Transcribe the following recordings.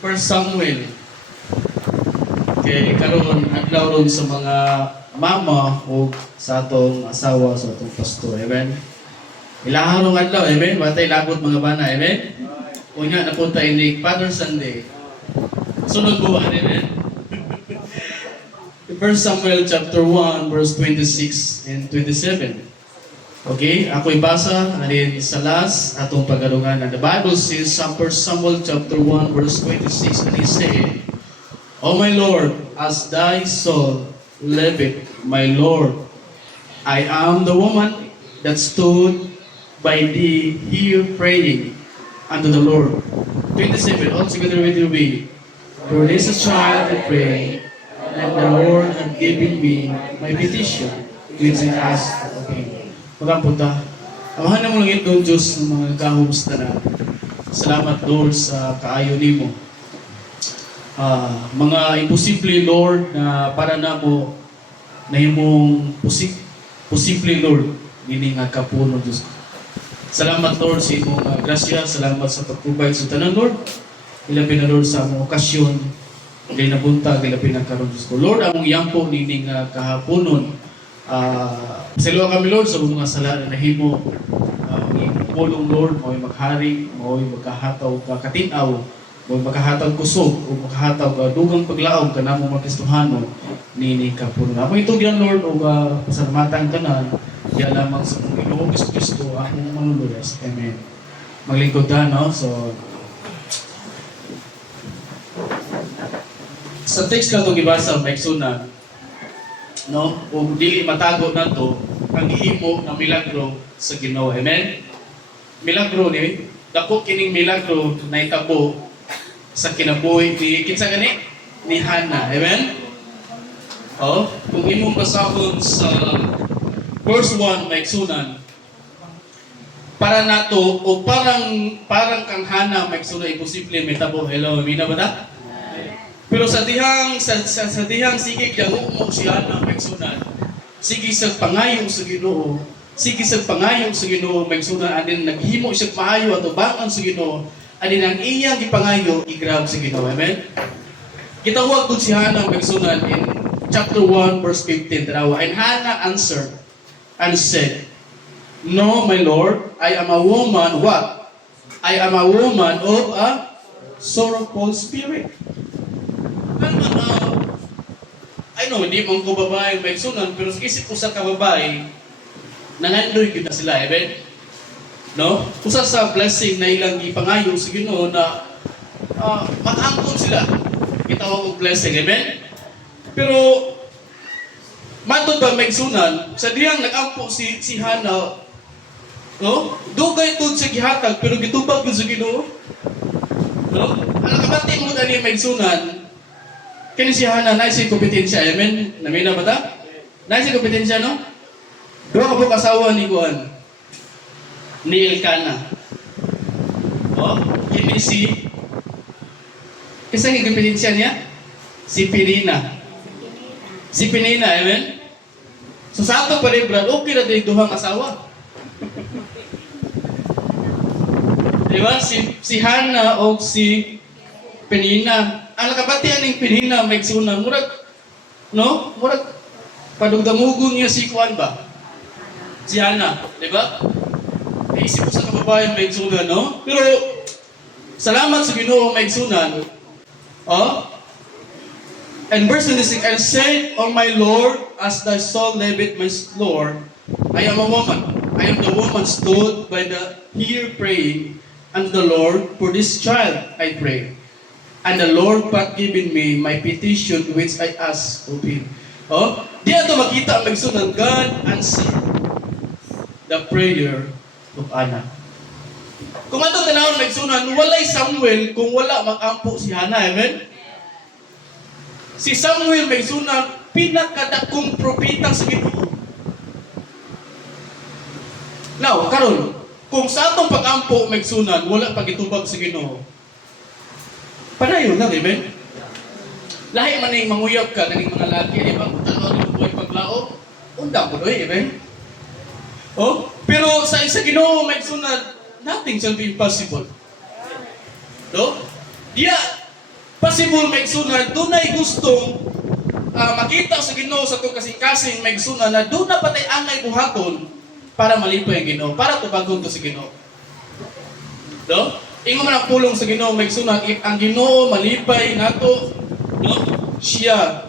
First Samuel. Kay karon adlaw ron sa mga mama o sa atong asawa sa atong pastor. Amen. Ilaharong adlaw, amen. Batay labot mga bana, amen. Unya napunta ini Father Sunday. Sunod buwan, amen. First Samuel chapter 1 verse 26 and 27. Okay, ako ibasa alin sa last atong pagadungan. The Bible says sa 1 Samuel chapter 1 verse 26 and he said, O my Lord, as thy soul liveth, my Lord, I am the woman that stood by thee here praying unto the Lord. 27, all together with you be. For this a child I pray, and the Lord hath given me my petition, which I asked of him. Pagkapunta, amahan na mo lang ito, Diyos, ng mga kahumusta na. Salamat, Lord, sa kaayo nimo. Mga imposible, Lord, na para na mo na imong posible, Lord, nini nga kapuno, Diyos. Salamat, Lord, sa imong grasya. Salamat sa pag-provide sa tanan, Lord. Ilapin na, Lord, sa among okasyon. Ilay na buntag, ilapin na karon, Diyos ko. Lord, among yampo nini nga kahaponon. Pasalawa kami, Lord, sa mga sala na nahimo. Pulong, Lord, mo'y maghari, mo'y magkahataw katinaw, mo'y magkahataw kusog, o magkahataw dugang paglaog ka na mong makistuhanon, nini ka po. Ako ito yan, Lord, o pasalamatan ka na, yan lamang sa Panginoon Kristo, akong manululas. Amen. Maglingkod na, no? So, sa text na itong ibasa, may sunan, no? Kung dili matago na to ang gihimo ng milagro sa Ginoo. Amen. Milagro ni dako kining milagro na itabo sa kinabuhi ni kinsa gani ni Hannah. Amen. Oh, kung imong basahon sa verse 1 may sunan para nato o parang kang Hannah may sunan imposible may tabo. Hello, mina ba ta? Pero sa dihang sige mo siya na magsunan. Sige sa pangayong sa Ginoo. Sige sa pangayong sa Ginoo magsunan adin naghimo siya maayo ato bangon sa Ginoo. Adin ang iyang gipangayo i-grab sa Ginoo. Amen. Gitawag gud si Hannah magsunan in chapter 1 verse 15 darawa. And Hannah answered and said, No, my Lord, I am a woman what? I am a woman of a sorrowful spirit. I know, hindi mong ko babae may sunan, pero sa isip ko sa kababae, nangandoy kita sila, amen? No? Usa sa blessing na ilang ipangayo sa Ginoo na mag-angkon sila. Gitawag og blessing, amen? Pero, matod ba may sunan, sa diyang nag-ampo si Hannah, no? Dugay tud sa gihatag, pero gitubag ko sa Ginoo. No? Ang kabati mo dali may sunan, kini si Hannah na si kompetensya, amen? Namina ba ta? Na si kompetensya, no? Duha ka po kasawa ni Juan, ni Elkanah. Oh, kini si kisa yung kompetensya niya? Si Penina. Si Penina, amen? So sa ato pa rin, Brad, okay na din duhang asawa. Diba? Si Hannah o si Penina. Ang nakabatian ng Penina may sunan, murag, no? Murag, padugdamugon niya si Juan ba? Si Hannah, di ba? Naisip ko sa kababayan may sunan, no? Pero, salamat sa Ginoo may sunan. Oh? And verse 26, and said, O my Lord, as thy soul liveth, my Lord, I am a woman. I am the woman stood by the here praying, and the Lord, for this child I pray. And the Lord hath given me my petition which I asked of him. Oh, di ato makita ang magsunan, God answered the prayer of Hannah. Kung ato tanawon magsunan, walay Samuel kung wala mag-ampo si Hannah, amen? Si Samuel magsunan, pinakadakong propeta sa Ginoo. Now, karon, kung sa atong pag-ampo magsunan, wala pagitubag sa Ginoo. Panayon na, amen? Lahi man ay manguyab ka ng mga laki, di ba? Kung tanaw rin buhay paglaog, undang ko doy, amen? Oh? Pero sa Ginoo magsunod, nothing shall be impossible. No? Diya, Possible maigsunan dunay gustong makita sa Ginoo sa tong kasing-kasing maigsunan na doon na patay angay buhaton para malipay ang Ginoo, para tubagon to sa Ginoo. No? Ingon man ang pulong sa Ginoo maigsunan if ang Ginoo malipay nato, no? Siya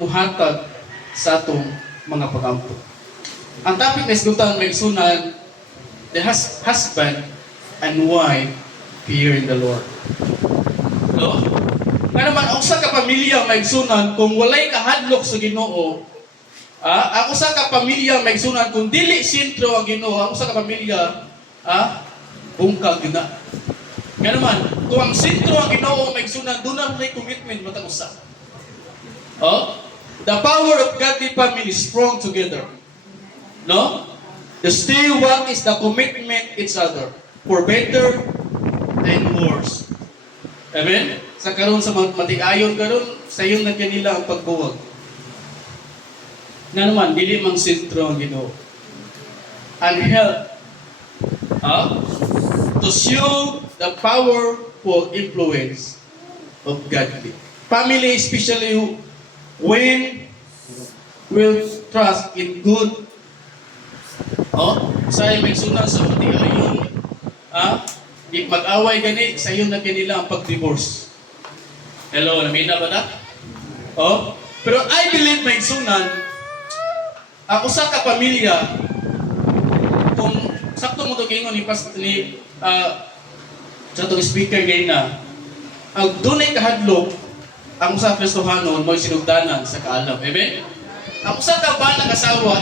muhatag sa atong mga pagampo. Ang topic na isgutan maigsunan, the husband and wife fear the Lord. No? Nga naman, ang usa ka pamilya maigsunan kung walay kahadlok sa Ginoo, ang usa ka pamilya maigsunan kung dili sentro ang Ginoo, ang usa ka pamilya, bungkag na. Nga naman, kung ang sentro ang Ginoo maigsunan, doon na may commitment matag usa. The power of godly family is strong together. No? The still one is the commitment each other for better and worse. Amen? Sa karon sa matigayon karon sa iyo na kanila ang pagbuwag. Nga naman, dili mang sentro ang Ginoo. And help to show the powerful influence of godly family, especially when will trust in good. Sa may sunan sa matigayon, di mag-away gani sa iyo na kanila ang pag-divorce. Hello, namina ba na? Pero I believe may sunan, usa ka pamilya, kung sakto mo ito gingon ni sa itong speaker ngayon na, ang dunay kahadlok, ang usa ka Kristohanon, mo'y sinugdanan sa kaalam. Amen? Ang usa ka ba nag-asawa,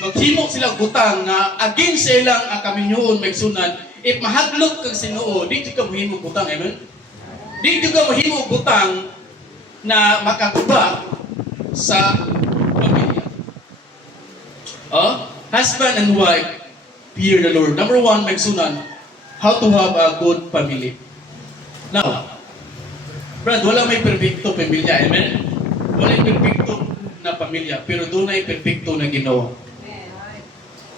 maghimo silang butang na against sa ilang kaminyoon may sunan, if mahadlok kang Sinoo, di ka mahimo butang. Amen? Di ka mahimo butang na makatuba sa pamilya. Husband and wife fear the Lord. Number one, may sunan, how to have a good family. Now, Brad, wala may perfecto pamilya. Amen? Wala may perfecto na pamilya, pero doon ay perfecto na Ginoo.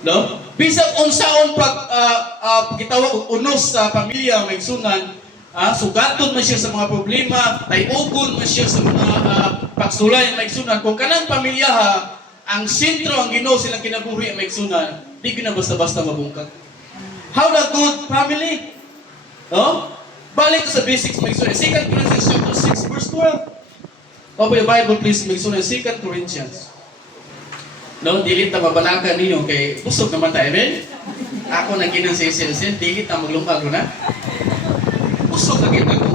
No? Bisag unsaon pag gitawag unos sa pamilya may sunan, sugaton man siya sa mga problema, tayugon man siya sa mga pagsulay may sunan. Kung kanang pamilya ang sentro ang Ginoo silang kinabuhi may sunan, di gina basta-basta mabungkag. How the good family? No? Balik sa basics may sunan. 2 Corinthians chapter 6 verse 12. Open your Bible please may sunan 2 Corinthians. No, dili ta mabalagan ninyo kay busog naman tayo, amen? Ako na ginang sa isensen, dili ta maglungag na. Busog na kita ko.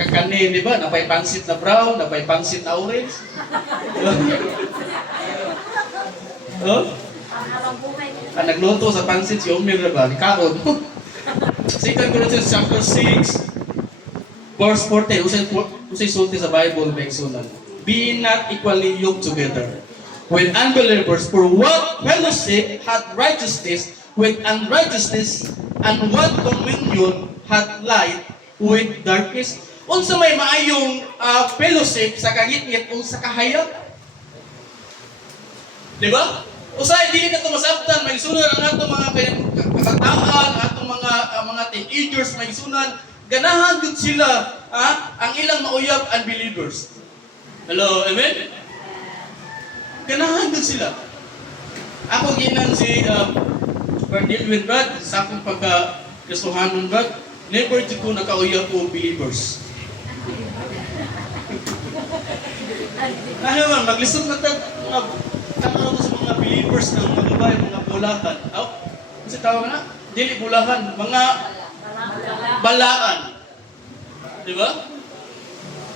Kakanin, di ba? Napay pansit na brown, napay pansit na orange. Nagluto sa pansit si Omir na ba? Ni Karon. 2 Corinthians chapter 6, verse 14. Usay sulti sa Bible, may sunan. Be not equally yoked together with unbelievers, for what fellowship hath righteousness with unrighteousness, and what communion hath light with darkness? Unsa may maayong fellowship sa kangit-ngit o sa kahayag? Di ba? Usay dili na ito masabtan, may sunan ang atong mga kabataan, atong mga teenagers, may sunan, ganahan yun sila, ang ilang mauyab unbelievers. Hello, amen? Ganahan din sila. Ako ginan si Bernil Brad, sa akong pagka-Kristohanon Brad, never di ko nakauyab po believers. Naman, maglisod na tagkaroon sa mga believers ng mga babae, mga bulahan. Kasi tawag na, dili bulahan, mga balaan. Di ba?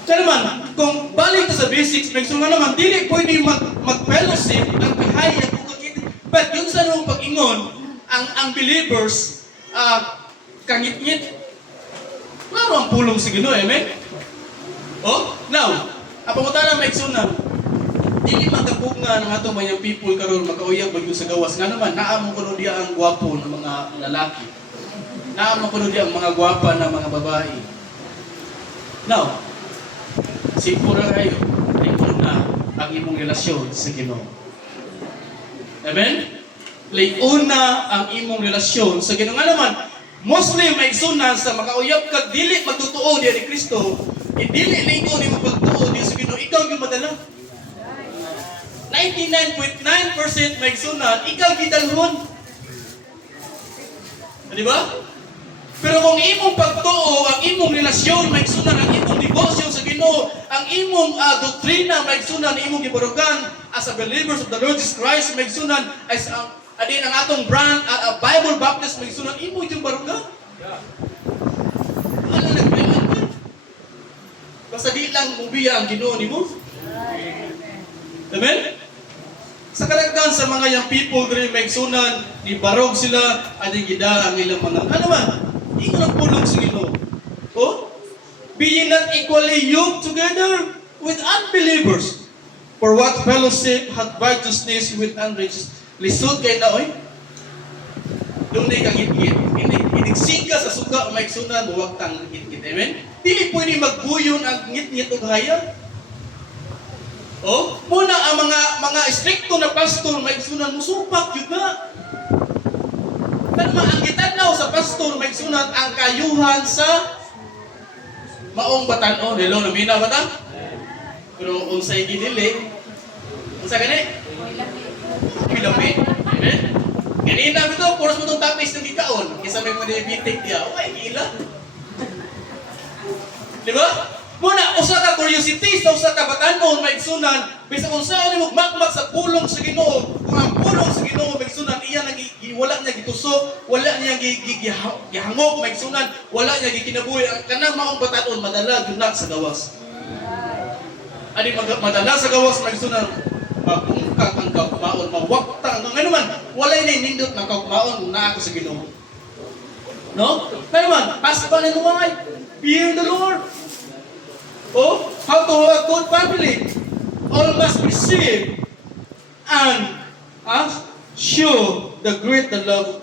Kaya naman, kung balik ka sa basics, nagsunga naman, dili pwede mag-fellowship ang kahayag kung kakita. But yun sa nung pag-ingon, ang believers, kangit-ngit, klaro ang pulong si Ginoo, amen? Now, ang pamutana may sunan, dili magkapunga ng atong mayang people karon makauyab bagyo sa gawas. Nga naman, naamong kuno diya ang gwapo ng mga lalaki. Naamong kuno diya ang mga gwapa ng mga babae. Now, siguro kayo, ay una ang imong relasyon sa Ginoo. Amen? Una ang imong relasyon sa Ginoo. Nga naman, Muslim may sunan sa makauyab ka dili magtutuo diya ni Kristo, dili lingo ni magtutuo diya sa Ginoo, ikaw gyud madala. 99.9% may sunan, ikaw gidalhon. Di ba? Pero kung imong pagtuo, ang imong relasyon may sunan, ang imong debosyon sa Ginoo, ang imong doktrina may sunan, imong gibarugan as a believers of the Lord Jesus Christ may sunan, as adin ang atong brand Bible Baptist may sunan, imo yung barugan. Ano nagbilan ka? Basta di lang ubiya ang Ginoo nimo. Amen? Sa karagdagan sa mga young people diri may sunan, ni barog sila ading gida ang ilang mga ano man, ingon ang pulong sa Ginoo. Oh? Being not equally yoked together with unbelievers. For what fellowship hath righteousness with unrighteousness? Lisod kay na oy. Dunay kang hit-hit. Inigsingka sa suga may sunan buwag tang hit-hit. Amen? Dili pwede magbuyon ang ngit-ngit ug haya. Oh, muna ang mga stricto na pastor may sunan musupak yun na. Pero ang gitanaw sa pastor may sunan ang kayuhan sa maong batan-on. Hello, namina ba ta? Pero unsay gidili? Unsa gani? Milapi. Amen. Kanina bito, puros mo tong tapis ng gikaon. Kisa may diabetic dia. Okay, gila. Di ba? Muna, usa ka curiosity sa usa ka batan-on may sunan, bisag unsa ni mo magmak sa pulong sa Ginoo, kung ang pulong sa Ginoo may sunan, iya nang wala niya gitusok, wala niya gihangop may sunan, wala niya gikinabuhi, ang kanang maong batan-on madala gyud sa gawas. Ani madala sa gawas may sunan, kung kang kaugmaon mawakta ng ano man, wala ni nindot ng kaugmaon na ako sa Ginoo. No? Pero man, husband and wife, fear the Lord. Oh, how to have a good family? All must receive and show the great love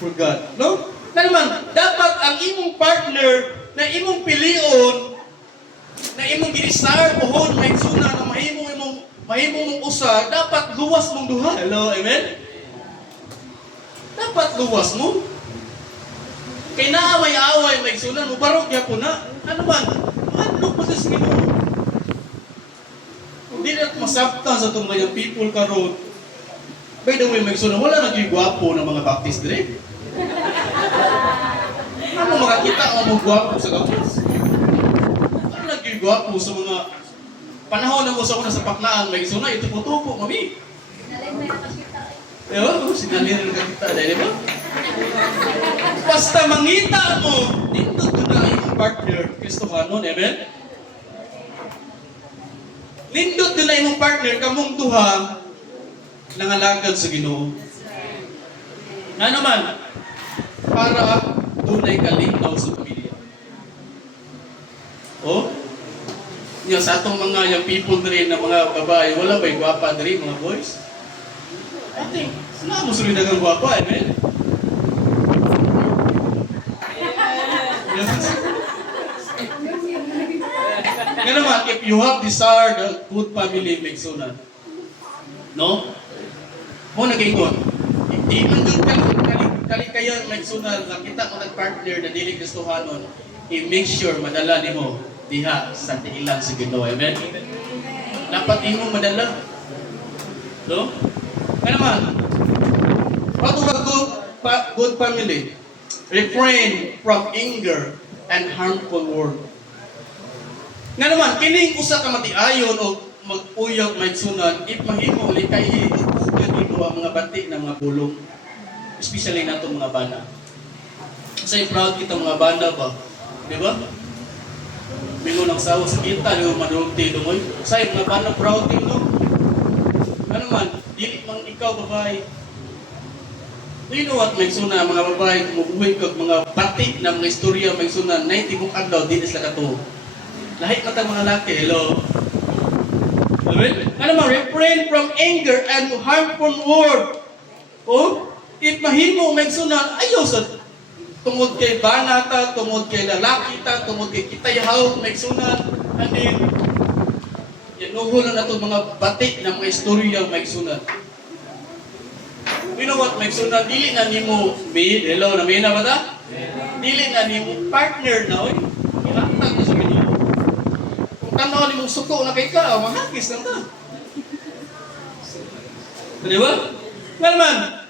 for God. No? Pero man, dapat ang imong partner na imong pilion, na imong ginisar pohon may suna na mahimong mong usa, dapat luwas mong duha. Hello, amen? Dapat luwas mo. Kay naaway-away may suna, mubarog ya po na. Ano man? Ano pa sa Ginoo? Hindi na masabtan sa itong mga people karon. By the way, may suna, wala naging gwapo ng mga Baptist dire. Ano makakita ang mga gwapo sa gawas? Ano naging gwapo sa mga panahon na mo sa una sa paklaan, may suna, ito po, mami. Diba? Sinalirin ka kita, di ba? Basta mangita mo, dito na yung partner, Kristohanon, amen? Nindot na imong partner, kamong duha, nangalagad sa Ginoo. Nga naman, para tunay kalinaw sa pamilya. Oh? Yung sa atong mga young people rin na mga babae, wala ba'y gwapa rin mga boys? Ate, saan mo sulit nagang gwapa, amen? Nga naman, if you have desired a good family, may sunan. No? Mo nag-ingon. Hindi man doon kalikayan may sunan, nakita ko nag-partner na dili Kristohanon, i-make sure madala ni mo diha sa tiilang sa Ginoo. Amen? Dapat imong madala. No? Nga naman, how to have good family? Refrain from anger and harmful word. Nga naman, kining usa ka matiayon o mag-uyag may sunan, if mahimo likay upugan nimo ang mga bati ng mga bulong, especially nato mga bana. Say proud kita mga bana ba, di ba? Mingo ng sawa sa kita, di ba madulti dungoy. Say mga bana proud din no. Ano man, dili man ikaw babae. You know what may sunan mga babae, kumubuhay kag mga bati ng mga istorya may sunan, 90 mong adlaw di sila kato. Lahit matang mga laki, hello. Amen? Ano man, refrain from anger and harmful word. Oh, if mahimo may sunan, ayaw sa tungod kay banata, tungod kay lalaki ta, tungod kay kitayahaw may sunan, anin, yanuhol na itong mga bati ng mga istorya may sunan. You know what, may sunan, dili na nimo made, hello, namina ba ta? dili na ni mo partner na oy. Ihatag na sa Ginoo. Kung tanaw ni mong suko na kay ka, mahagis lang ta. Di ba? Well man,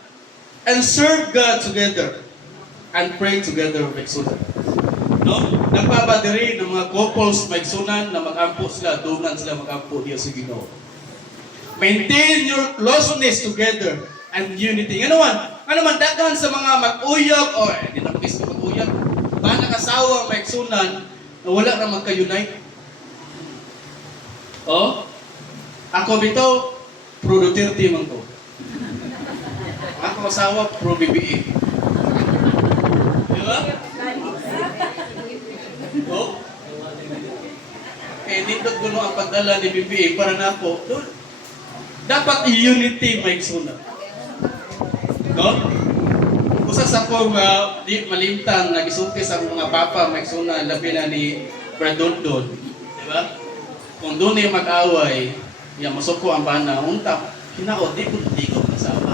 and serve God together and pray together with Sunan. No? Nagpabadiri ng mga couples maigsunan na mag-ampo sila, dunan sila mag-ampo diya sa Ginoo. Maintain your closeness together and unity. Ano man, daghan sa mga mag-uyab, o hindi na mag-is na mag-uyab, ba nakasawa maigsunan na wala na magka-unite? O? Ako bitaw, pro Duterte man ko. Ako asawa, pro BBE. Di ba? O? Dito kuno ang pagdala ni BBE para na ako, dapat unity maigsunan. No? Usa sa akong di malimtan, nagisukis ang mga papa maigsunan, labi na ni Brad Dondon. Di ba? Kung doon ay mag-away, yan, masuko ang bana, unta, hinaot, di ko tingog ang asawa.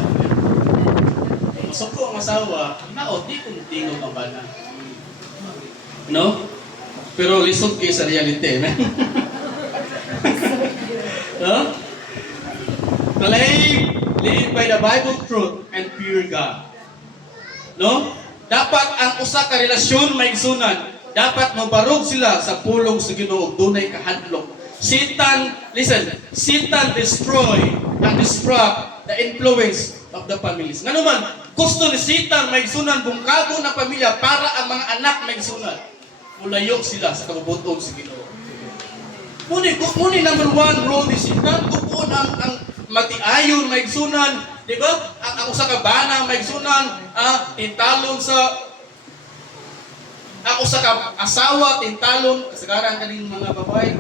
Masuko ang asawa, hinaot, di ko tingog ang bana. No? Pero lisod kayo sa reality, man. No? Live by the Bible truth and pure God. No? Dapat ang usa ka relasyon maigsunan, dapat mabarog sila sa pulong sa Ginoo, dunay kahadlok. Satan destroy and disrupt the influence of the families. Nga naman, gusto ni Satan maigsunan bungkago na pamilya para ang mga anak maigsunan. Mulayo sila sa kabubuton sa Ginoo. Muni number one role ni Satan, kukuon ang matiayon maigsunan, di ba? Ang usa ka bana maigsunan, tintalon sa ang usa ka asawa tintalon kasagaran kaning mga babae.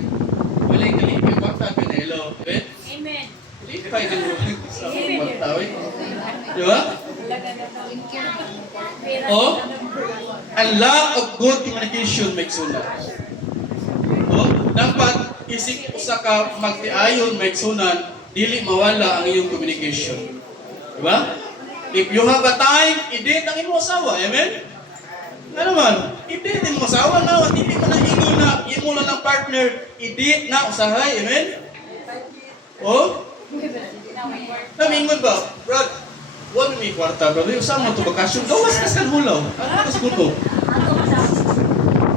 Walay kali kay kwarta pinelo. Amen. Di pa din mo sa kwarta oy. Di ba? Oh, a lack of good communication maigsunan. Oh, dapat isip usa ka magtiayon maigsunan, dili mawala ang iyong communication. Di ba? If you have a time, i-date ang imong asawa. Amen? Ano man, i-date ang imong asawa na, dili mo na ingon na, imo lang ng partner, i-date na usahay. Amen? Oh? Namingon ba? Brad, wala may kwarta, brother. Usaha mo ito bakasyon. Gawas ka sa hulaw. Ano ka sa gulo?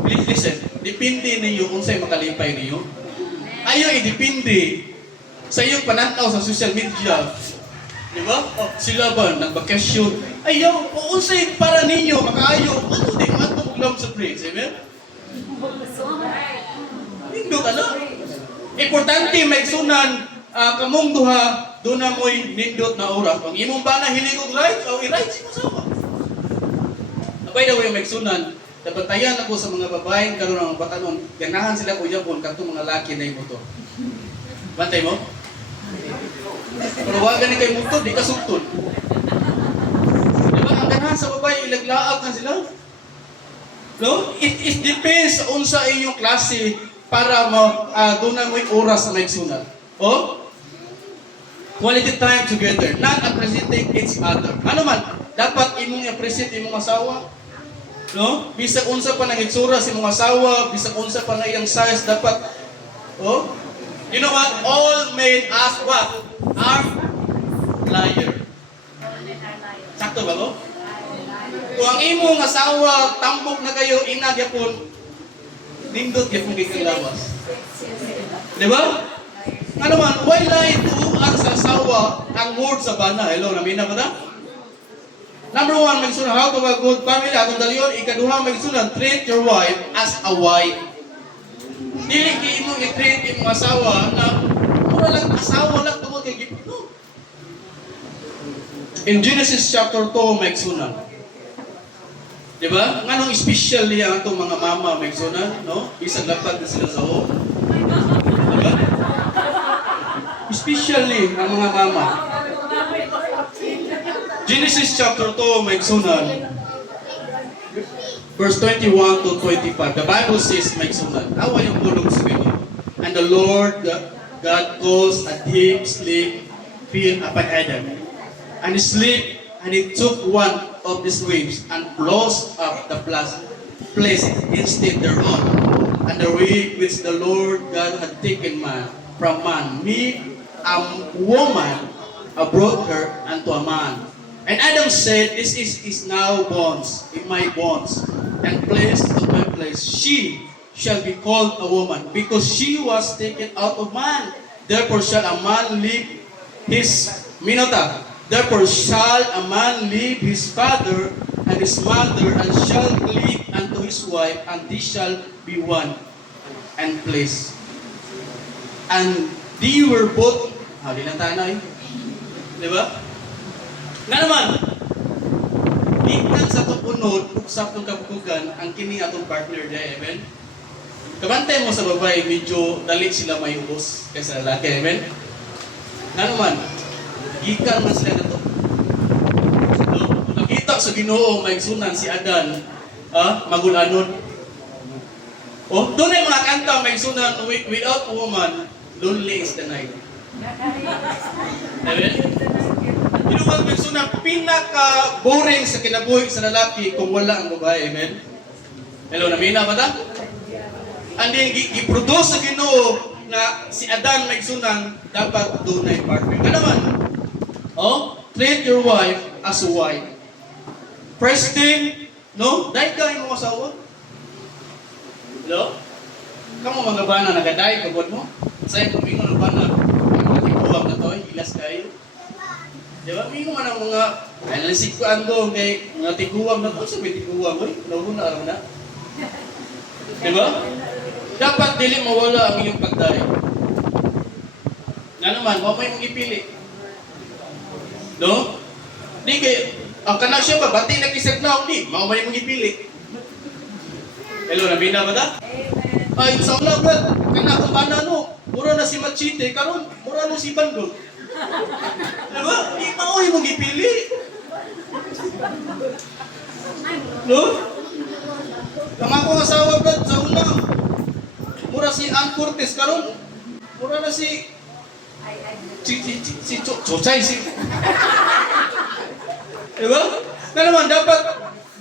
Listen, depende ninyo kung sa'yo makalipay ninyo. Ayaw i-depende sa iyong pananaw sa social media. Di ba? Oh, sila ba nagbakasyon? Ayaw, kung sa'yo para ninyo makaayo, ano din, ano maglam sa place, amen? Hindi ka na. Importante, maigsunan, kamong duha, doon na mo'y nindot na oras. Pag imong ba na hiligog right, o i-right si masawa. By the way, maigsunan, nabatayan ako sa mga babaeng karon ng batanon, ganahan sila ko yapon katong mga laki na yung motor. Bantay mo? Pero wag gani kay motor, di ka sugtod. Diba? Ang ganahan sa babae, ilaglaag na sila. No? It depends sa unsa inyong klase para doon na mo'y oras na maigsunan. Oh? Quality time together, not appreciating each other. Ano man, dapat imong appreciate imong asawa. No? Bisag unsa pa nang itsura si imong asawa, bisag unsa pa na iyang size, dapat oh? You know what? All men ask what? Are liar. Sakto ba ko? Kung ang imong asawa tambok na kayo, ina gyapon, nindot gyapon kay lawas. Di ba? Ano man, why lie to ang sa asawa ang word sa bana? Hello, namina ba ta? Number one, magsunan, how to have a good family. Atong daliyon, ikaduha, magsunan, treat your wife as a wife. Dili ki mo i-treat imong asawa na mura lang asawa lang tungod kay gipon. No. In Genesis chapter 2, magsunan. Di ba? Nganong special niya atong mga mama magsunan, no? Isang lapad na sila sa o. Di ba? Especially ang mga mama. Genesis chapter 2, magsunan. Verse 21 to 25. The Bible says, magsunan. Awa yung pulong sa Ginoo. And the Lord God caused a deep sleep fell upon Adam. And he slept, and he took one of these waves and closed up the place instead thereon. And the way which the Lord God had taken man from man, me a woman, brought her unto a man. And Adam said, this is now bonds, in my bonds, and placed on my place. She shall be called a woman, because she was taken out of man. Therefore shall a man leave his minota. Therefore shall a man leave his father and his mother, and shall cleave unto his wife, and they shall be one and place. And they were both, di lang tayo na eh. Di ba? Nga naman, gikan sa itong unod, usap ng kabukugan, ang kini atong partner niya, amen? Kabantay mo sa babae, medyo dali sila may ubos kaysa lalaki, amen? Nga naman, gikan na sila na ito. No? Nakita sa Ginoo, may sunan si Adan, magulanod. Doon ay mga kanta, may sunan, without a woman, lonely is the night. Amen? Inuwag may sunan, pinaka-boring sa kinabuhi sa lalaki kung wala ang babae, amen? Hello, namina ba ta? Andi, i-produce sa Ginoo na si Adan may sunan, dapat doon ay partner. Nga naman, treat your wife as a wife. First thing, no? Dahil ka yung mga asawa. Hello? Kamu mga bana, nagaday, kagod mo? Sa'yo, kumingon ng bana, matikuwag na to, ilas kayo. Diba? Mingo man ang mga, ay nalasik ko ando, kay mga tikuwag na to, sabi tikuwag, nauro na araw na. Diba? Dapat dili mawala ang iyong pagday. Nga naman, mamay mong ipili. No? Di kay, ang kana siya ba, bati nag-isag na, di, mamay mong ipili. Hello, nabina ba ta? Ay, sa una, brad, kana kung ano, mura na si Machite, karon mura na si Bandol. Diba? Di maoy mong ipili. No? Ang akong asawa, brad, sa una, mura si Ann Cortez, karon mura na si Chochay, diba? Na naman, dapat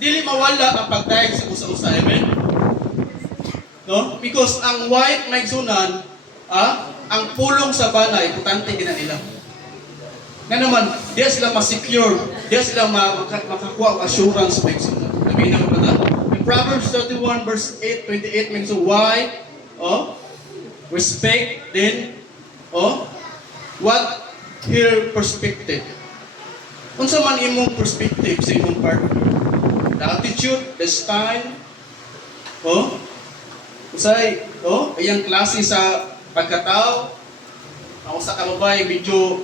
dili mawala ang pagdayag sa usa-usa, amen? No? Because ang wife may sunan, ang pulong sa bana, importante gina nila. Nga naman, diya sila ma-secure, diya sila makakuha ang assurance may sunan. Sabihin naman ba na? In Proverbs 31 verse 8, 28, may so, why? Respect, then, what her perspective? Unsa man imong perspective sa imong partner? The attitude, the style, usay, ayang klase sa pagkatao. Ang usa ka babae medyo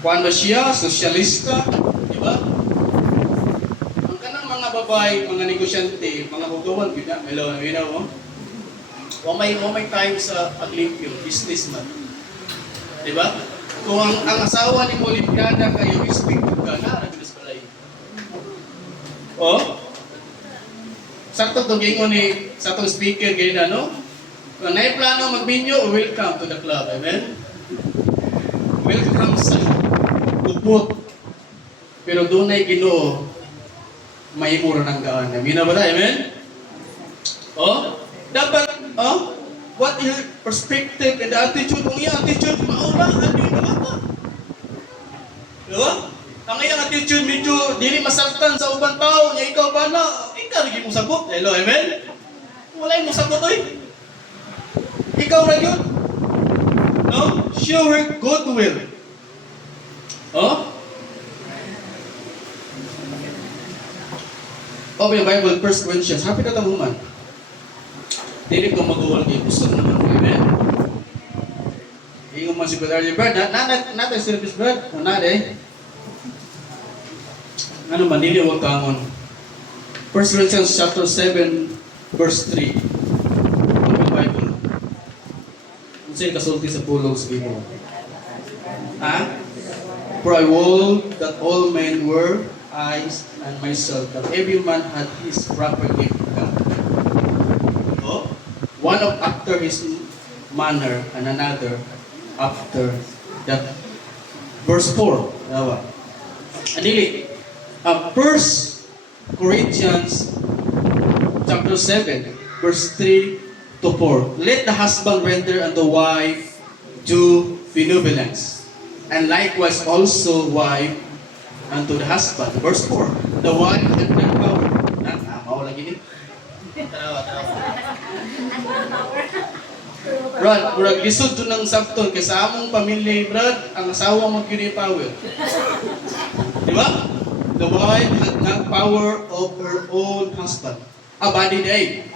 kuan ba siya, sosyalista, di ba? Ang kanang mga babae, mga negosyante, mga hugawan gid na, hello, mo. O may time sa paglimpyo, businessman. Di ba? Kung ang asawa ni mo limpyada kayo, respect ka na, nagbilis palay. Sakto itong gingon ni sa itong speaker kayo na, no? Kung naiplano mag-minyo, welcome to the club, amen? Welcome sa bubot. Pero doon ay Ginoo, may mura ng gaan. Amen ba na, amen? Dapat, what your perspective and the attitude, kung yung attitude, mauna, ano yung bata? Diba? Ang iyang attitude, medyo dili masaktan sa ubang tao, niya ikaw ba na, ikaw lagi mong sagot. Hello, amen? Wala yung sagot, oy. Ikaw na yun. No? Show her goodwill. Open yung Bible, 1 Corinthians. Happy ka tabuman. Dili ko mag-uwal kayo. Gusto naman. Amen? Ingon mo si Brother Early Bird. Not a service, Brad. Not eh. Ano man, dili huwag kangon. 1 Corinthians chapter 7, verse 3. Open yung Bible. Kung sa'yo kasulti sa pulong sa Bible. For I will that all men were eyes and myself, that every man had his proper gift of God. One after his manner, and another after that. Verse 4. Adili. 1 Corinthians chapter 7, verse 3 to 4. Let the husband render unto wife due benevolence, and likewise also wife unto the husband. Verse 4. The wife hath not power. Mao lagi ni. Brad, murag lisod to ng sabton kay sa among pamilya, Brad, ang asawa mo gyud power. Di ba? The wife had not power of her own husband. Body day.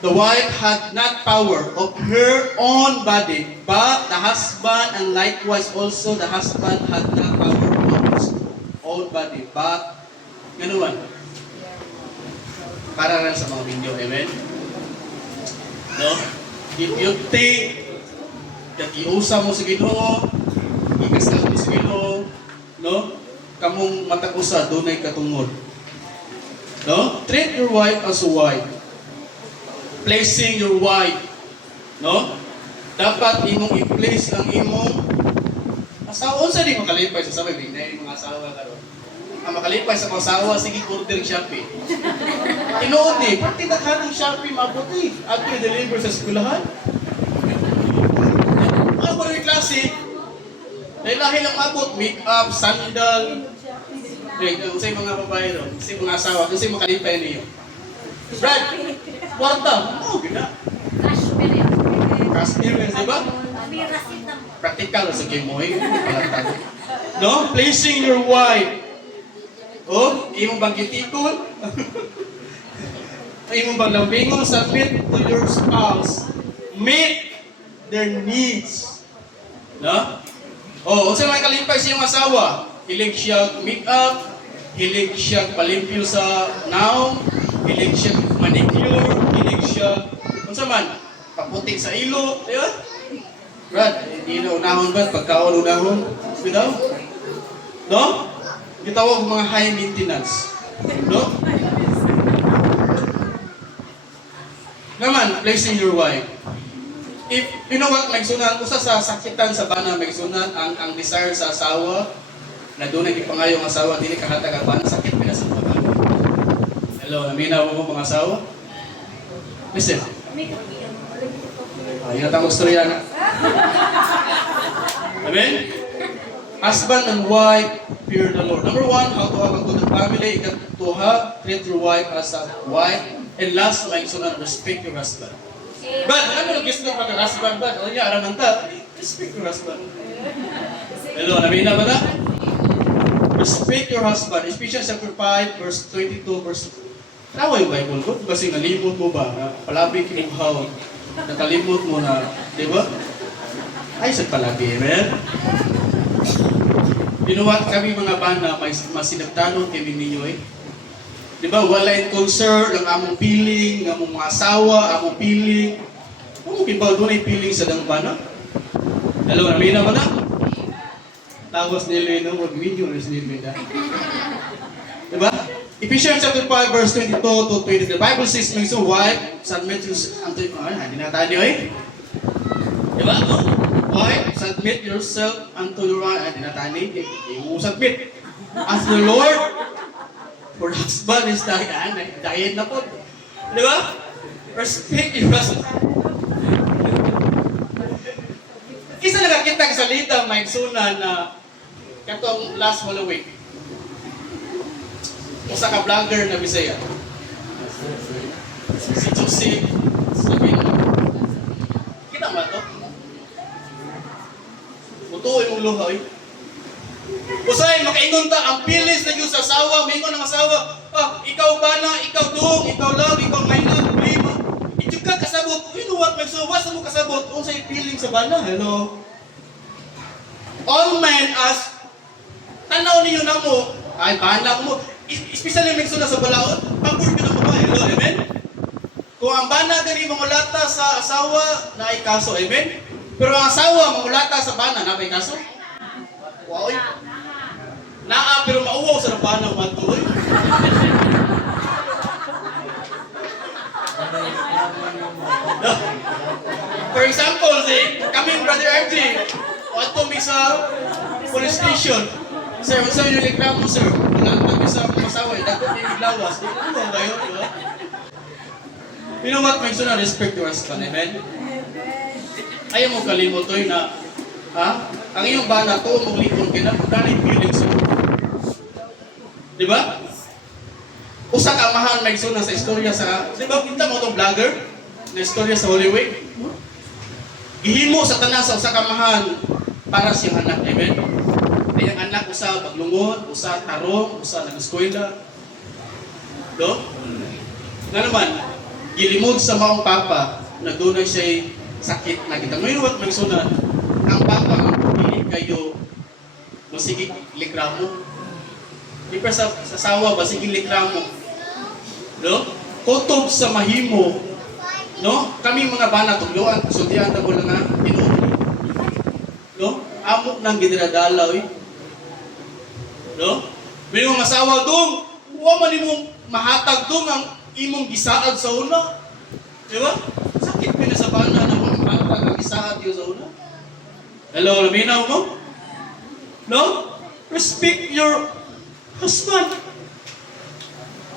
The wife had not power of her own body, but the husband, and likewise also the husband had not power of his own body, but ganuan. Para rin sa mga video, amen? No? If you think that iusa mo sa Ginoo, ikasal mo sa Ginoo, no? Kamong matag-usa, dunay katungod. No? Treat your wife as a wife. Placing your wife, no? Dapat imong i-place ang imong asawa. Unsa di makalipay sa sabay bigay mga asawa karon. Ang makalipay sa mga asawa sige order Shopee. Tinuod ni, pati daghan ng Shopee mabuti. At i-deliver sa eskwelahan. Ang mga klase, lahi lang mabot, make-up, sandal. Unsay mga babae ron, unsay mga asawa, unsay makalipay niyo. Brad, kwarta, gina. Cash experience, di ba? Practical sa game mo, palatado. No? Placing your wife. Imong bang gitikon? Imong bang lambingon, submit to your spouse. Meet their needs. No? Unsay may kalipay sa iyong asawa? Hilig siya make-up, hilig siya palimpyo sa naong, hilig siya manicure, hilig siya, unsa man, paputik sa ilo, di ba? Brad, hindi na unahon ba? Pagkaon unahon? Bitaw? No? Gitawag mga high maintenance. No? Naman, placing your wife. If, you know what, magsunan, usa sa sakitan sa bana, magsunan ang desire sa asawa, na doon ay ipangayong asawa, dili kahatag ang sakit pinasa sa babae. Hello, naminaw mo mga asawa? Listen. Yun ang tamang storya na. Amen? Husband and wife fear the Lord. Number 1, how to have a good family. You got to have, treat your wife as a wife. And last, like so na, respect your husband. But, ano yung gusto ng pagka-husband ba? Ano niya, araman ta? Respect your husband. Hello, naminaw ba na? Respect your husband. Ephesians chapter 5, verse 22, verse... Tawa yung Bible ko? Kasi nalimot mo ba? Palabi kinuhaw. Nakalimot mo na, di ba? Ay, sa palabi, amen? Binuwat kami mga bana, may masinagtanon kami ninyo eh. Di ba? Wala in concern, ang among feeling, ang among mga asawa, among feeling. Kung kibaw doon ay feeling sa dang bana? Hello, namina ba na? Tapos nila yun, wag video na sinilin na. Diba? Ephesians chapter 5, verse 22 to 20. The Bible says, may so wife, submit yourself unto hindi na tayo eh. Diba? Wife, submit yourself unto your wife. Hindi na tayo eh. Hindi mo submit. As the Lord, for the husband is dahil na po. Diba? Respect your husband. Isa nakakita sa salita, may sunan na katong last whole week. Usa ka vlogger na Bisaya. Si Josie Sabino. Kita ba to? Mutuoy mong luha, eh. Usay, makaingon ta, ang pilis na yun sa asawa, mingon ng asawa, ikaw ba na, ikaw dong, ikaw lang, ikaw ngayon na, problema. Ito ka kasabot, inuwat, magsuwas na mo kasabot, unsay feeling sa bana, hello? All men as tanaw niyo na mo, ay bana mo, especially may na sa balaod, pag-work na mo ba, hello, amen? Kung ang bana gani mangulata sa asawa, na ay kaso, amen? Pero ang asawa mangulata sa bana, na ay kaso? Wow, eh. Naa, pero mauwaw sa bana, mantuloy. For example, kaming Brother RJ, wato mi sa police station. Sir, unsa yung reklamo, sir? Wala kami sa masawa, dapat may lawas. Di ba kayo, di ba? You know what? May na respect your husband. Amen? Ayaw mo kalimot oy na, ang iyong bana to, mong likod, kinapagdanay feelings mo. Di ba? Usa ka amahan may na sa istorya sa, di ba, kita mo itong vlogger na istorya sa Holy Week? Gihimo sa tanan sa usa ka amahan para siyang anak. Amen? Ay ang anak usa paglungod, usa tarong, usa nag-eskwela. Do? Nga naman, gilimod sa maong papa na doon siya sakit na kita. Ngayon what magsunan, ang papa ang pili kayo masigig likramo. Di pa sa sawa ba, sige likramo. No? Kutob sa mahimo. No? Kami mga bana, tugluan, sundian na mo lang nga, inuwi. No? Amok nang gidradalaw eh. No? May mga masawa doon, huwag man imong mahatag doon ang imong gisaad sa una. Di ba? Sakit pa na sa bana na mahatag ang gisaad yun sa una. Hello, laminaw mo? No? Respect your husband.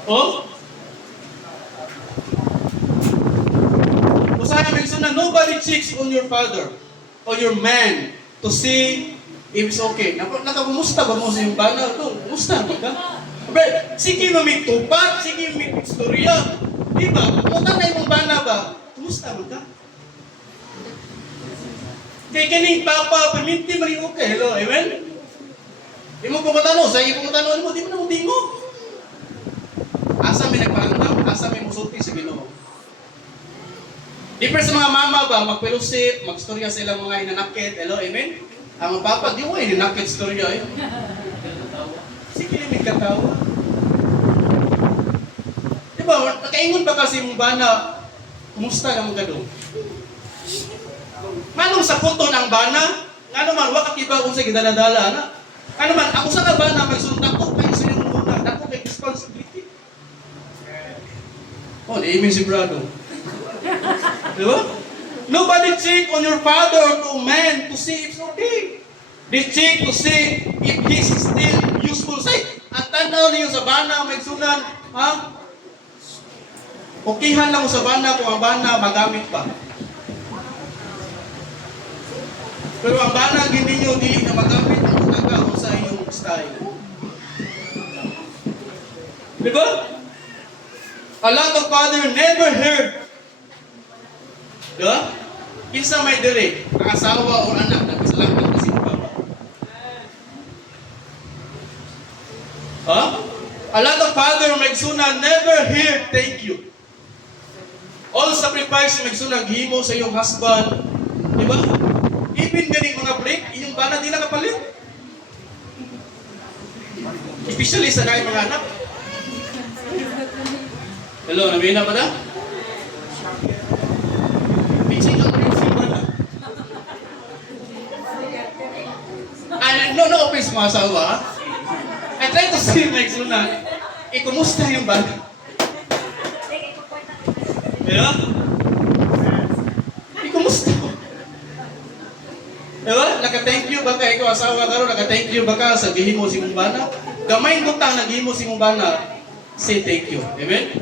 Oh? Usahay may na nobody checks on your father or your man to see if it's okay. Nakakumusta ba mo sa iyong bana? Kumusta ba ka? But, sige mo may tupat, sige may istorya. Di ba? Kung tanay mong bana ba, kumusta ba ka? Kaya kaning papa, perminti mo rin okay. Hello, amen? Di mo pumatano, sa iyo pumatano mo, di mo na mo. Asa may nagparamdam, asa may musulti sa Ginoo. Di pa sa mga mama ba, magpelusip, magstorya sa ilang mga hinanakit. Hello, amen? Ang mga papa, di mo hinanakit storya eh. Sige, may katawa. Di ba, nakaingon ba kasi mong bana, kumusta na mong gado? Manong sa punto ng bana, nga naman, wakak iba kung sa gidaladala na. Nga naman, ako sa na bana, may sunod ako, kayo sa iyong muna, ako may responsibility. Oh, na-amen si Brado. Diba? Nobody check on your father or to man to see if it's okay. They check to see if he's still useful. Say, ang tanaw niyo sa bana, may sunan, ha? Okayhan lang sa bana kung ang bana magamit pa. Pero ang bana, hindi nyo dili na magamit ang magagawa sa iyong style. Diba? A lot of father never heard. Diba? Kinsa may diri, ang asawa o anak, nagpasalamat na si Papa. A lot of father magsuna never hear thank you. All sacrifice magsuna gihimo sa iyong husband. Diba? Even ganing mga break, iyong bana di nakapalit. Especially sa kayong mga anak. Hello, nabina ba na? Piching ako rin si bana. No offense mga asawa. I try to see like suna. Kumusta yung bana? Diba? Kumusta? Diba? Naka-thank you ba ka ikaw asawa karon? Naka-thank you ba ka sa gihimo si mong bana? Gamay butang na gihimo si mong bana, say thank you. Amen?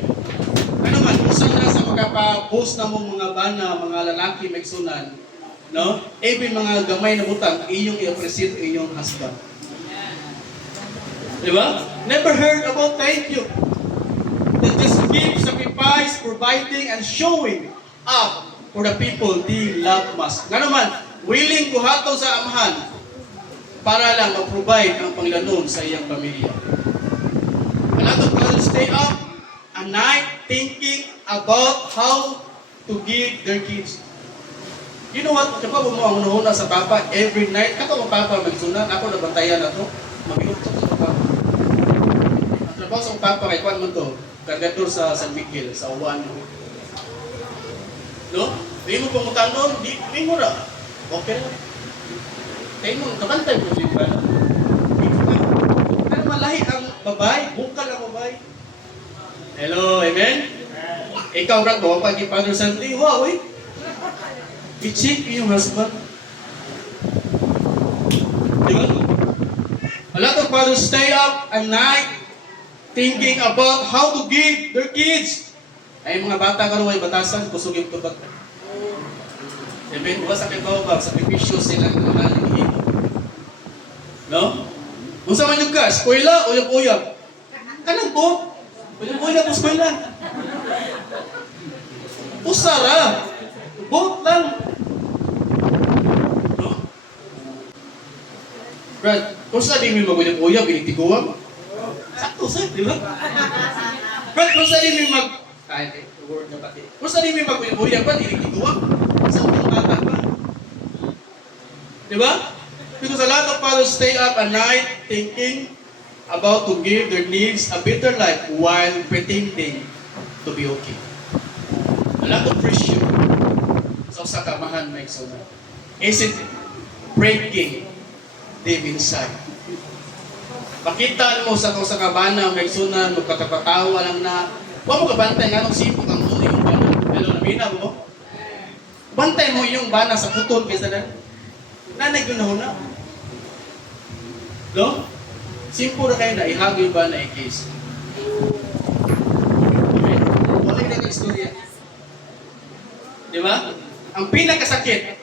Ano man, usa na sa magkapa-post na mong mga bana, mga lalaki magsunan, no? Even mga gamay na butang, iyong i-appreciate iyong husband. Diba? Never heard about thank you. That just give, sacrifice, providing, and showing up for the people they love most. Nga naman, willing kuhato sa amahan para lang mag-provide ang panglanon sa iyang pamilya. A lot of fathers stay up at night thinking about how to give their kids. You know what? Kapag mo ang unahuna sa papa every night, kato ang papa magsunan, ako nabantayan na to, mag-iutok sa papa. Ang trabaho sa papa kay Juan mo to, kargador sa San Miguel, sa uwan. No? Hindi mo pangutang doon, hindi mo na. Okay na. Kaya mo, kabantay mo siya ba? Ano malahi ang babay? Bukal ang babay. Hello, amen? Ikaw, Brad, bawa pag Father Sunday, wow, eh. I-check yung husband. Diba? A lot of fathers stay up at night thinking about how to give their kids. Ay mga bata karon way batasan kusog yung tubag. Amen. Wa sa kibawbag sakripisyo sila ng mga himo. No? Unsa man yung ka? Eskwela o uyab-uyab? Kanang po. Uyab-uyab o eskwela. Usara. Both lang. No? Brad, kung sa di mo mag-uyab-uyab, initiguwag. Sakto sa, di ba? Brad, kung sa di mo kahit word na pati. Kung sa di mo mag-uyab-uyab, ba't initiguwag? Sakto ang bata ba? Di ba? Because a lot of fathers stay up at night thinking about to give their needs a better life while pretending to be okay. A lot of pressure sa kamahan na iksuna. Is it breaking deep inside? Makita mo sa kabana, may iksuna, magkatapatawa lang na, huwag mo kabantay nga nung sipog ang ulo yung bana. Hello, nabina mo? Bantay mo yung bana sa puton kaysa na. Nanay ko na. No? Simple na kayo na ihagay ba na i-case. Wala yung nag-istorya. Di ba? Ang pinakasakit.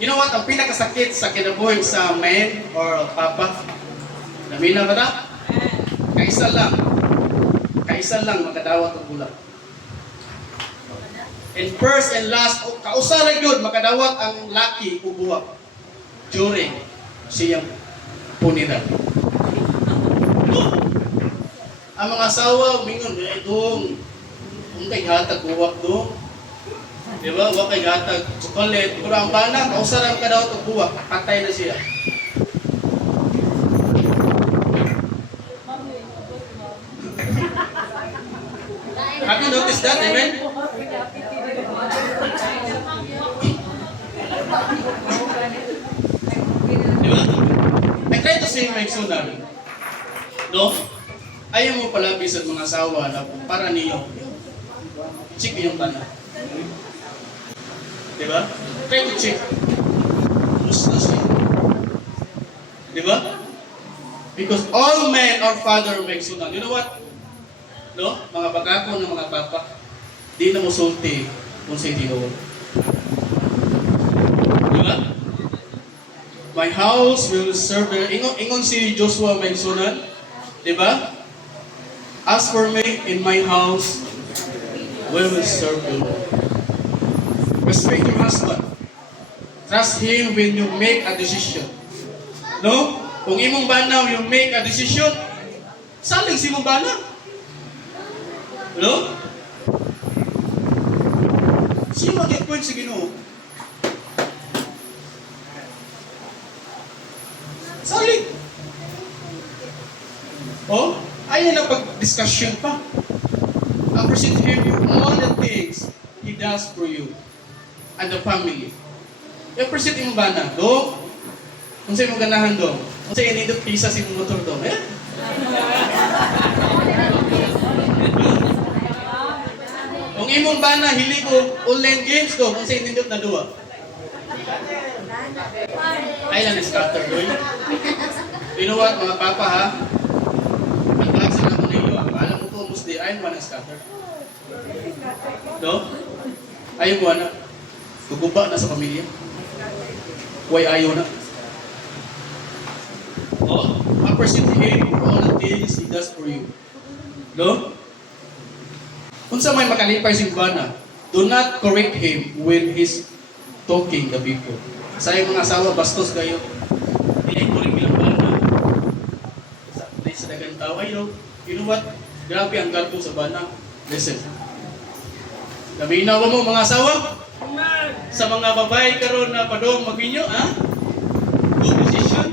You know what? Ang pinakasakit sa kinabuhi sa man or papa. Namina ba na? Kaisa lang makadawat ang bulan. And first and last, kausara yun, makadawat ang laki o buwak during siyang puniran. Ang mga asawa, mingon, itong kay hatag buwak doon. Di ba? Huwag kay hatag chocolate. Pero ang bana, kausara makadawat ang buwak, patay na siya. Have you noticed that? Amen? Di ba? I try to say my son no? Ayaw mo palabi sa mga asawa na para niyo check yung bana. Di ba? Try to check. Gusto siya. Di ba? Because all men are father make sunan. You know what? No? Mga bagako ng mga papa, di na mo sulti kung sa'y Ginoo. Di ba? My house will serve the... Ingon si Joshua may sunan. Di ba? As for me, in my house, we will serve the Lord. Respect your husband. Trust him when you make a decision. No? Kung imong banaw, you make a decision, saling si imong banaw. No? Sino mag-point si Ginoo? Saling. Oh, ayaw na pag-discussion pa. Appreciate him for all the things he does for you and the family. I-appreciate mo ba na? Do? Kung sa'yo mong ganahan do? Kung sa'yo inidot pisa si motor do? Eh? Kung imong ba na hili ko online games do? Kung sa'yo inidot na duwa? Ay lang scatter do. You know what mga papa ha? Pag-vlog sa naman ninyo, alam mo po musti, ayaw mo na scatter. Do? Ayaw mo na. Guguba na sa pamilya. Why ayaw na? Oh, appreciate him for all the things he does for you. No? Kung sa may makalipay si Bana, do not correct him when he's talking the people. Sa mga asawa, bastos kayo. Hindi correct bilang Bana. Sa dagang tao, you know what? Grabe ang garbo sa Bana. Listen. Naminaw mo mga asawa? Sa mga babae karon na padong magbinyo, ha? Good position.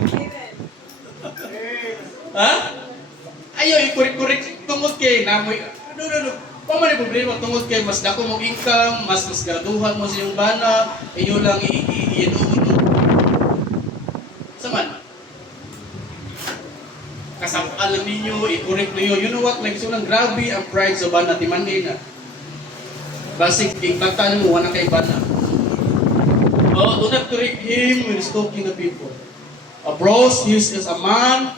Ha? Ayaw, i-correct tungod kay namoy. No. Pamali problema tungod kay mas dako mong income, mas graduhan mo sa iyong bana, iyo lang i-inuno. Saman. Kasapal lang ninyo, i-correct niyo. You know what? Nagsulang grabe ang pride sa bana, timandi na. Basic, imbagta mo, wala kay bana. Oh, do not correct him when he's talking to people. A bros, he is a man,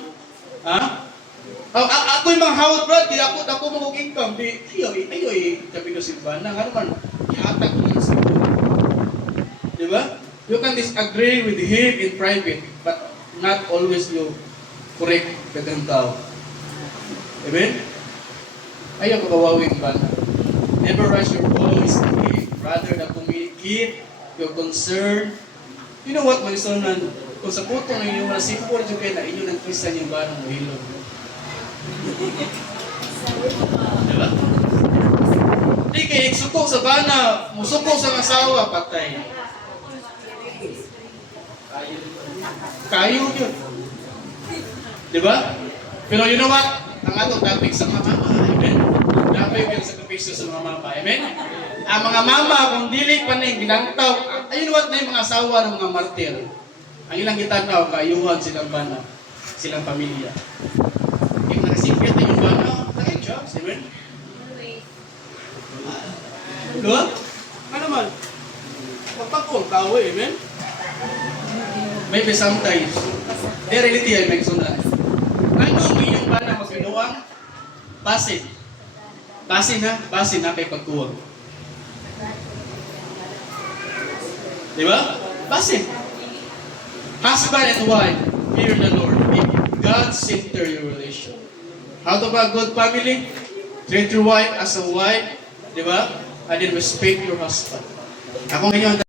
Ako yung mga hawad, brad, di ako mga income, di, ayo, sabi ko simbahan, ano man, ihatag ko lang sa di ba? You can disagree with him in private, but not always you correct kagang tao. Amen? Ayaw kawawing ba na? Never raise your voice to him, rather than communicate your concern. You know what, mga isonan, kung sa puto ng inyong mga sipor, yung kaya na inyo ng Christian yung ba ng mahilog. Diba? Di kaya suko sa bana, musuko sa asawa, patay. Kayo yun. Diba? Pero you know what? Ang atong topic sa mga mama, amen? Dapat yung sakripisyo sa mga mama, amen? Ang mga mama, kung dili pa na yung ginantaw, ayun what na yung mga asawa ng mga martir. Ang ilang gitanaw, kaayuhan silang bana, silang pamilya. Yung nakasipit na yung bana, nag-jobs, amen? Diba? Ano man? Pagpakong tao, amen? Maybe sometimes, the reality ay may sundan. Ano ang iyong bana magpinuang? Basin. Basin na kay pagkuwag. Diba? Basin. Husband and wife, fear the Lord. Make God-centered your relation. How to be a good family? Treat your wife as a wife. Diba? And then respect your husband. Ako ngayon,